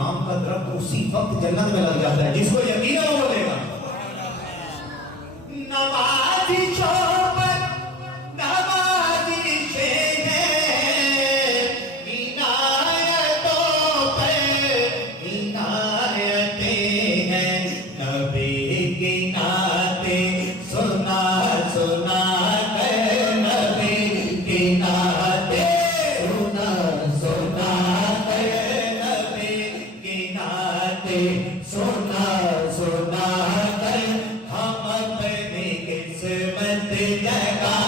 नाम का दरख्त उसी वक्त जन्नत में लग जाता है। जिसको यकीन है वो बोलेगा नवाजी शोबत नवाजी शेर है, इनायतों पर इनायतें हैं, नबी की नातें सुना सुना कर, नबी की नातें सुना सुना कर, नबी की नातें सुना सुना कर, हम अपनी किस्मत जगा